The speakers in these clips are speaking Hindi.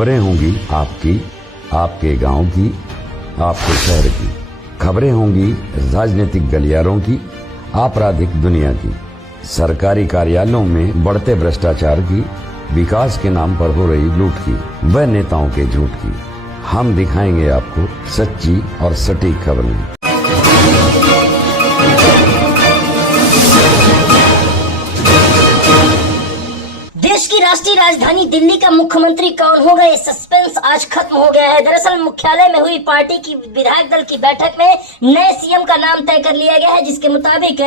खबरें होंगी आपकी, आपके गांव की, आपके शहर की। खबरें होंगी राजनीतिक गलियारों की, आपराधिक दुनिया की, सरकारी कार्यालयों में बढ़ते भ्रष्टाचार की, विकास के नाम पर हो रही लूट की, व नेताओं के झूठ की। हम दिखाएंगे आपको सच्ची और सटीक खबरें। देश की राष्ट्रीय राजधानी दिल्ली का मुख्यमंत्री कौन होगा, ये सस्पेंस आज खत्म हो गया है। दरअसल मुख्यालय में हुई पार्टी की विधायक दल की बैठक में नए सीएम का नाम तय कर लिया गया है, जिसके मुताबिक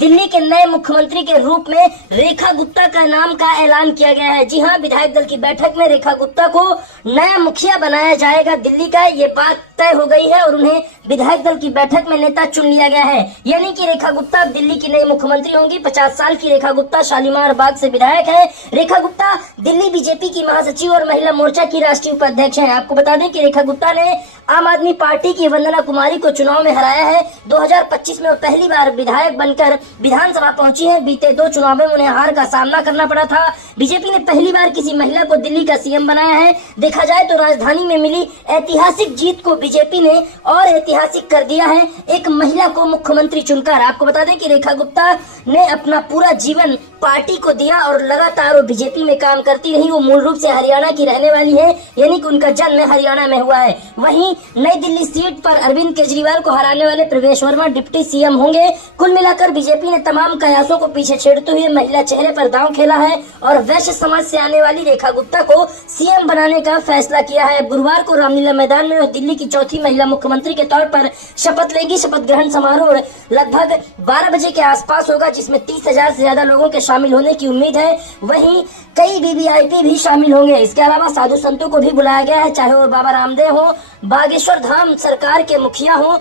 दिल्ली के नए मुख्यमंत्री के रूप में रेखा गुप्ता का नाम का ऐलान किया गया है। जी हां, विधायक दल की बैठक में रेखा गुप्ता को नया मुखिया बनाया जाएगा दिल्ली का, ये बात तय हो गई है और उन्हें विधायक दल की बैठक में नेता चुन लिया गया है। यानी कि रेखा गुप्ता अब दिल्ली की नई मुख्यमंत्री होंगी। 50 साल की रेखा गुप्ता शालीमार बाग से विधायक है। रेखा गुप्ता दिल्ली बीजेपी की महासचिव और महिला मोर्चा की राष्ट्रीय उपाध्यक्ष हैं। आपको बता दें कि रेखा गुप्ता ने आम आदमी पार्टी की वंदना कुमारी को चुनाव में हराया है। 2025 में वो पहली बार विधायक बनकर विधानसभा पहुंची है। बीते 2 चुनाव में उन्हें हार का सामना करना पड़ा था। बीजेपी ने पहली बार किसी महिला को दिल्ली का सीएम बनाया है। देखा जाए तो राजधानी में मिली ऐतिहासिक जीत को बीजेपी ने और ऐतिहासिक कर दिया है, एक महिला को मुख्यमंत्री चुनकर। आपको बता दें कि रेखा गुप्ता ने अपना पूरा जीवन पार्टी को दिया और लगातार वो बीजेपी में काम करती रही। वो मूल रूप से हरियाणा की रहने वाली है, यानी कि उनका जन्म हरियाणा में हुआ है। वहीं नई दिल्ली सीट पर अरविंद केजरीवाल को हराने वाले प्रवेश वर्मा डिप्टी सीएम होंगे। कुल मिलाकर बीजेपी ने तमाम कयासों को पीछे छेड़ते हुए महिला चेहरे पर दांव खेला है और वैश्य समाज से आने वाली रेखा गुप्ता को सीएम बनाने का फैसला किया है। गुरुवार को रामलीला मैदान में दिल्ली की चौथी महिला मुख्यमंत्री के तौर पर शपथ लेगी। शपथ ग्रहण समारोह लगभग 12 बजे के आसपास होगा, जिसमें 30,000 से ज्यादा लोगों के शामिल होने की उम्मीद है। वहीं कई वीवीआईपी भी शामिल होंगे। इसके अलावा साधु संतों को भी बुलाया गया है, चाहे वो बाबा रामदेव हो, बागेश्वर धाम सरकार के मुखिया हो,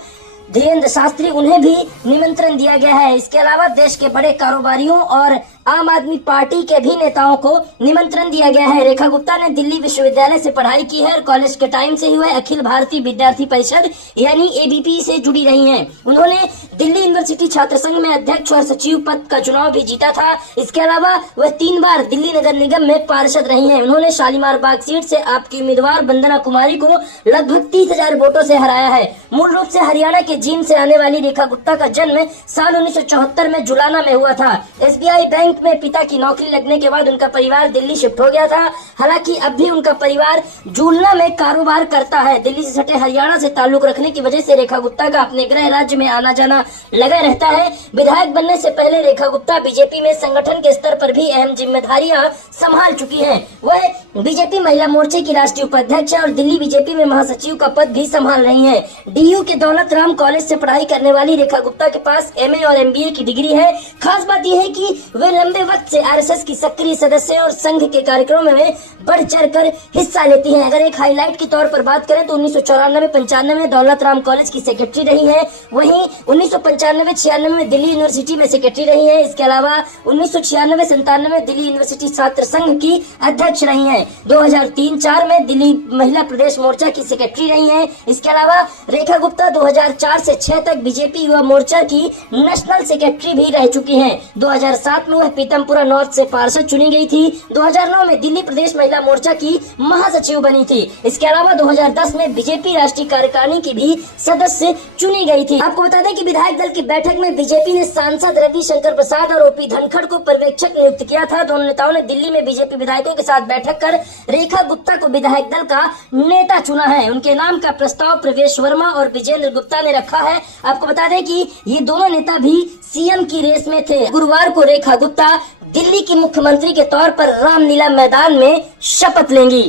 धीरेन्द्र शास्त्री, उन्हें भी निमंत्रण दिया गया है। इसके अलावा देश के बड़े कारोबारियों और आम आदमी पार्टी के भी नेताओं को निमंत्रण दिया गया है। रेखा गुप्ता ने दिल्ली विश्वविद्यालय से पढ़ाई की है और कॉलेज के टाइम से ही वह अखिल भारतीय विद्यार्थी परिषद यानी एबीपी से जुड़ी रही हैं। उन्होंने दिल्ली यूनिवर्सिटी छात्र संघ में अध्यक्ष और सचिव पद का चुनाव भी जीता था। इसके अलावा वह 3 बार दिल्ली नगर निगम में पार्षद रही हैं। उन्होंने शालीमार बाग सीट से आपकी उम्मीदवार वंदना कुमारी को लगभग 30,000 वोटों से हराया है। मूल रूप से हरियाणा के जींद से आने वाली रेखा गुप्ता का जन्म साल 1974 में जुलाना में हुआ था। एसबीआई बैंक में पिता की नौकरी लगने के बाद उनका परिवार दिल्ली शिफ्ट हो गया था। हालांकि अब भी उनका परिवार जुलना में कारोबार करता है। दिल्ली से सटे हरियाणा से ताल्लुक रखने की वजह से रेखा गुप्ता का अपने गृह राज्य में आना जाना लगा रहता है। विधायक बनने से पहले रेखा गुप्ता बीजेपी में संगठन के स्तर पर भी अहम जिम्मेदारियां संभाल चुकी हैं। वह बीजेपी महिला मोर्चे की राष्ट्रीय उपाध्यक्ष है और दिल्ली बीजेपी में महासचिव का पद भी संभाल रही है। डीयू के दौलत राम कॉलेज से पढ़ाई करने वाली रेखा गुप्ता के पास एमए और एमबीए की डिग्री है। खास बात यह है कि वे लंबे वक्त से आरएसएस की सक्रिय सदस्य और संघ के कार्यक्रमों में बढ़ चढ़कर हिस्सा लेती हैं। अगर एक हाईलाइट के तौर पर बात करें तो 1994-95 में दौलत राम कॉलेज की सेक्रेटरी रही है। वहीं 1995-96 में दिल्ली यूनिवर्सिटी में सेक्रेटरी रही है। इसके अलावा 1996-97 में दिल्ली यूनिवर्सिटी छात्र संघ की अध्यक्ष रही है। 2003-04 में दिल्ली महिला प्रदेश मोर्चा की सेक्रेटरी रही है। इसके अलावा रेखा गुप्ता 2004 से 6 तक बीजेपी युवा मोर्चा की नेशनल सेक्रेटरी भी रह चुकी है। 2007 में वह पीतमपुरा नॉर्थ से पार्षद चुनी गई थी। 2009 में दिल्ली प्रदेश महिला मोर्चा की महासचिव बनी थी। इसके अलावा 2010 में बीजेपी राष्ट्रीय कार्यकारिणी की भी सदस्य चुनी गई थी। आपको बता दें कि विधायक दल की बैठक में बीजेपी ने सांसद रविशंकर प्रसाद और ओपी धनखड़ को पर्यवेक्षक नियुक्त किया था। दोनों नेताओं ने दिल्ली में बीजेपी विधायकों के साथ बैठक कर रेखा गुप्ता को विधायक दल का नेता चुना है। उनके नाम का प्रस्ताव प्रवेश वर्मा और विजेंद्र गुप्ता ने रखा है। आपको बता दें कि ये दोनों नेता भी सीएम की रेस में थे। गुरुवार को रेखा गुप्ता दिल्ली की मुख्यमंत्री के तौर पर रामलीला मैदान में शपथ लेंगी।